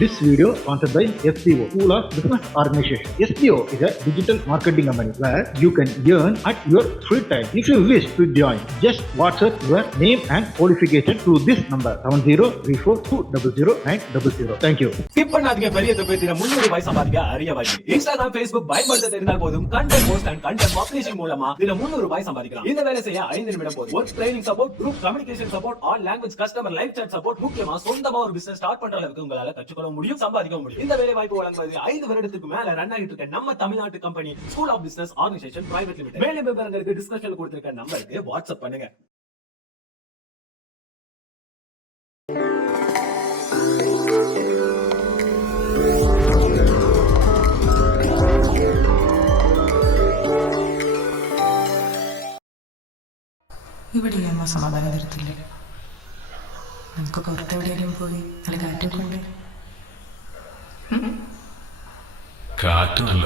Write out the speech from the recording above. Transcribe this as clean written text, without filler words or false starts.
This video sponsored by SBO, School of Business Organization. SBO is a digital marketing company where you can earn at your free time. If you wish to join, just WhatsApp your name and qualification to this number 7034200900. Thank you. Skip பண்ணாதீங்க. பெரிய தொகையில 300 ரூபாய் சம்பாதிக்க அரிய வழி. Instagram, Facebook பயன்படுத்த தெரிந்தால் போதும். Content post and content publishing மூலமா தின 300 ரூபாய் சம்பாதிக்கலாம். இந்த வேலை செய்ய 5 நிமிடம் போதும். Work training support, group communication support, all language customer live chat support, முக்கியமா சொந்தமா ஒரு பிசினஸ் ஸ்டார்ட் பண்ற அளவுக்கு உங்களால கற்றுக்கொள்ள முடியும், சம்பாதிக்க முடியும். இந்த வேலை வாய்ப்பு வழங்குவது 5 வருடத்துக்கு மேல ரன் ஆகிட்டு இருக்க நம்ம தமிழ்நாட்டு company school of business organisation private limited. மேலும் விவரங்களுக்கு டிஸ்கிரிப்ஷன்ல கொடுத்திருக்க நம்பருக்கு வாட்ஸ்அப் பண்ணுங்க. ഇവിടെ അമ്മ സമാധാനം തരത്തില്ലേ? നമുക്ക് പുറത്തെവിടെയെങ്കിലും പോയി നല്ല കാറ്റൊക്കെ ഉണ്ട്. കാറ്റുമല്ല